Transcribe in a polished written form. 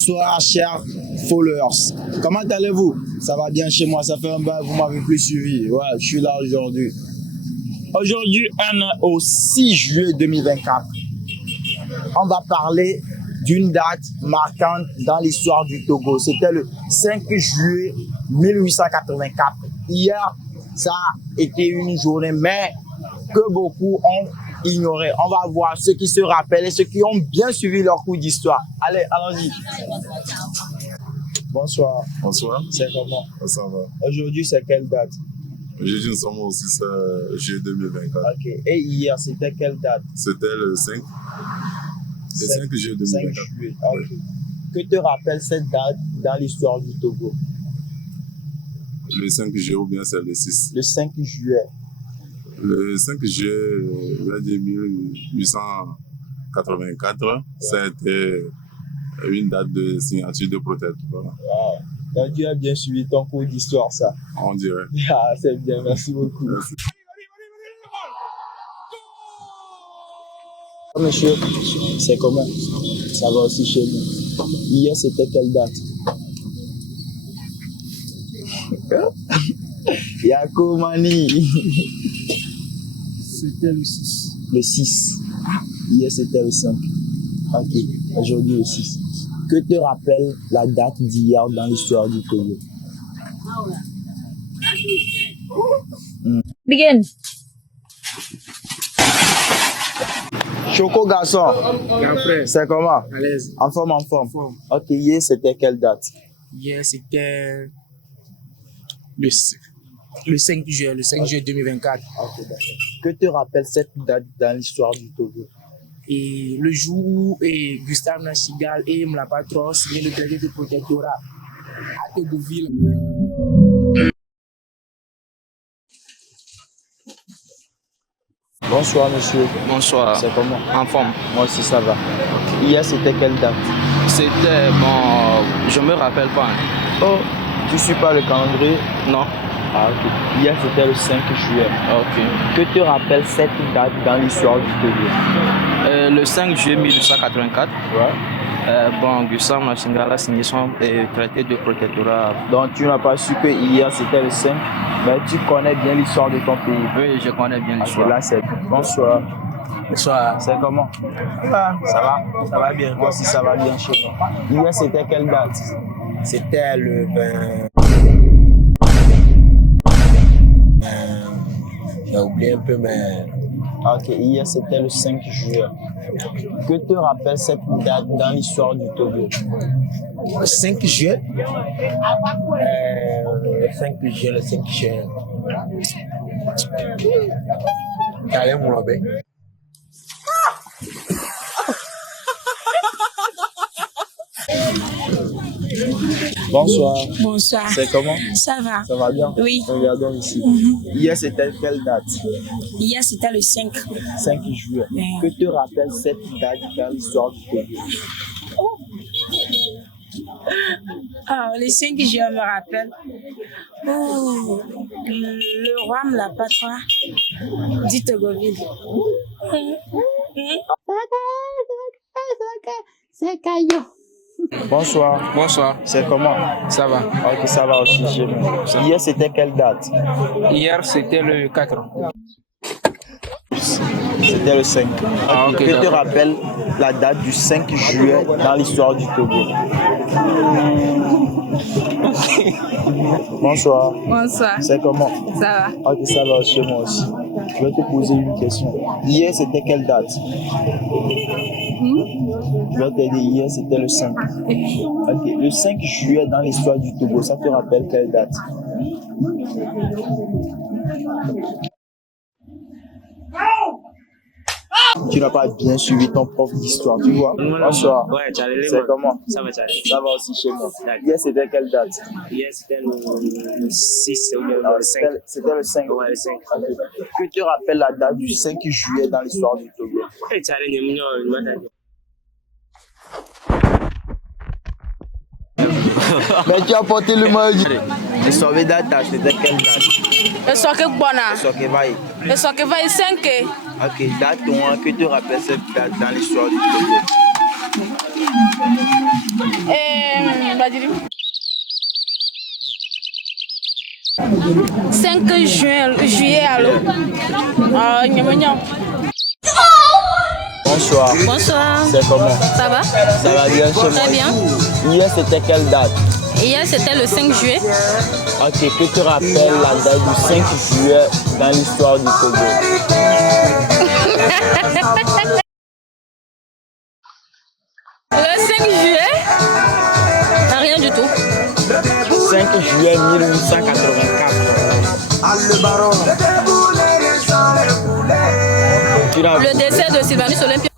Bonsoir chers followers, comment allez-vous? Ça va bien chez moi, ça fait un bail, vous m'avez plus suivi. Ouais, je suis là aujourd'hui. Aujourd'hui, on est au 6 juillet 2024. On va parler d'une date marquante dans l'histoire du Togo. C'était le 5 juillet 1884. Hier, ça a été une journée, mais que beaucoup ont ignoré. On va voir ceux qui se rappellent et ceux qui ont bien suivi leur cours d'histoire. Allez, allons-y. Bonsoir. Bonsoir. C'est comment? Ça va. Aujourd'hui, c'est quelle date? Aujourd'hui, nous sommes au 6 juillet 2024. Ok. Et hier, c'était quelle date? C'était le 5. Le 5 juillet 2024. 5 juillet. Ok. Que te rappelle cette date dans l'histoire du Togo? Le 5 juillet ou bien c'est le 6? Le 5 juillet. Le 5 juillet 1884, ça a été une date de signature de protecteur. Wow. Donc, tu as bien suivi ton cours d'histoire, ça. On dirait. Ah, c'est bien, merci beaucoup. Merci. Monsieur, c'est comment? Ça va aussi chez nous. Hier, c'était quelle date? Yakoumani. C'était le 6. Le 6. Hier, c'était le 5. Ok, aujourd'hui le 6. Que te rappelle la date d'hier dans l'histoire du Togo? Begin. Choco garçon, Grand frère, c'est comment? à l'aise. En forme, en forme. Forme. Ok, hier, c'était quelle date? Hier, c'était le 5 juillet, 2024. Ok, d'accord. Que te rappelle cette date dans l'histoire du Togo? Et le jour où Gustave Nachigal et Mlapatro signaient le traité de protectorat à Togoville. Bonsoir, monsieur. Bonsoir. C'est comment? En forme. Moi aussi, ça va. Hier, c'était quelle date? C'était bon. Je me rappelle pas. Oh, tu suis pas le calendrier? Non. Ah, ok. Hier, c'était le 5 juillet. Ok. Que te rappelle cette date dans l'histoire du Togo? Le 5 juillet 1884. Ouais. Bon, Gustave Nachigal a signé son traité de protectorat. Donc, tu n'as pas su que hier, c'était le 5, mais tu connais bien l'histoire de ton pays. Oui, je connais bien Ok, l'histoire. là, c'est... Bonsoir. Bonsoir. C'est comment? Ça va bien. Moi aussi, ça va bien chez moi. Hier, c'était quelle date? C'était le 20. J'ai oublié un peu, mais. Ok, hier, c'était le 5 juillet. Que te rappelle cette date dans l'histoire du Togo? Le 5 juillet Le 5 juillet. Calais Moulabé. Bonsoir. Bonsoir. C'est comment? Ça va? Ça va bien? Oui. Regardons ici. Hier, c'était quelle date? Hier, c'était le 5. 5 juillet. Oui. Que te rappelle cette date dans l'histoire du Togo? Ah, le 5 je me rappelle. Oh, le roi me l'a pas trop dit Togoville. C'est caillou. Bonsoir. Bonsoir. C'est comment? Ça va. Ok, ça va aussi chez moi. Hier, c'était quelle date? Hier, c'était le 4. C'était le 5. Ah, ok, Que te d'accord. rappelle la date du 5 juillet dans l'histoire du Togo? Bonsoir. Bonsoir. C'est comment? Ça va? Ok, ça va chez moi aussi. Je vais te poser une question. Hier, c'était quelle date? Je vais te dire, hier, c'était le 5. Ok, le 5 juillet dans l'histoire du Togo, ça te rappelle quelle date? Tu n'as pas bien suivi ton prof d'histoire, tu vois? Bonsoir. Ouais, C'est comment? Ça va, Charlie. Ça va aussi chez moi. Hier, c'était quelle date? Hier, c'était le 6 ou le Ah, 5. C'était le 5. Ouais, le 5. Ok. Que te rappelle la date du 5 juillet dans l'histoire du Togo? Et Charlie, il y a une Mais tu as porté le maillot. Le sauvé date, c'était quelle date? Le soke bona. Le sauvé vaille. Le soke va 5. Ok, date, que te rappelle cette date dans l'histoire du Togo? 5 juillet, allô. Bonsoir. Bonsoir. C'est comment? Ça va? Ça va bien chez moi? Très bien. Hier, c'était quelle date? Hier, c'était le 5 juillet. Ok, que tu rappelles la date du 5 juillet dans l'histoire du Togo? Le 5 juillet? Rien du tout. 5 juillet 1884. Le décès de Sylvanus Olympia.